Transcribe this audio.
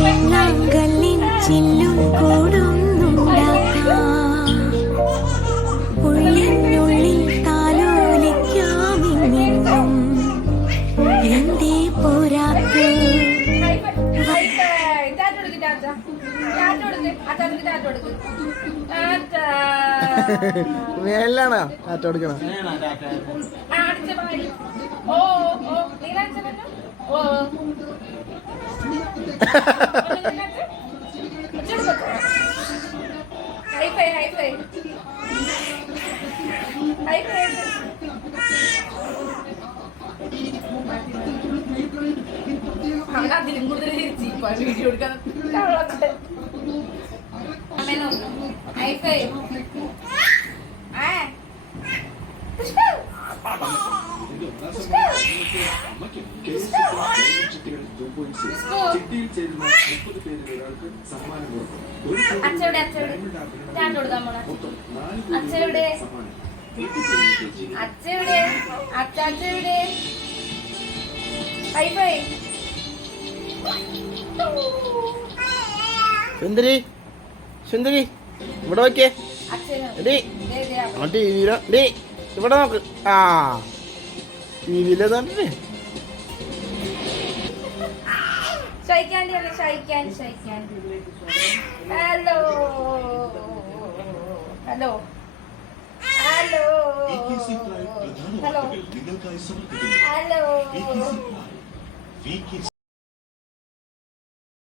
പെണ്ണാങ്കല്ലിൻ ചില്ലും കൂടുന്നുണ്ടാക്കാം ഉള്ളിനുള്ളിൽ താലോലിക്കാമെന്നും എന്തേ പോരാക്ക് മേലാണോ ആറ്റ കൊടുക്കണം അവനതിലും കൂടുതൽ വീഡിയോ എടുക്കാൻ അച്ഛയുടെ അച്ഛയുടെ അച്ഛയുടെ അച്ഛയുടെ ഹൈഫൈ സുന്ദരി സുന്ദരി ഇവിടെ നോക്കിയേ ടിവിയിലോ ഡേ ഇവിടെ നോക്ക് ആ ടിവിയിലെ തന്നെ hello hello hello hello hello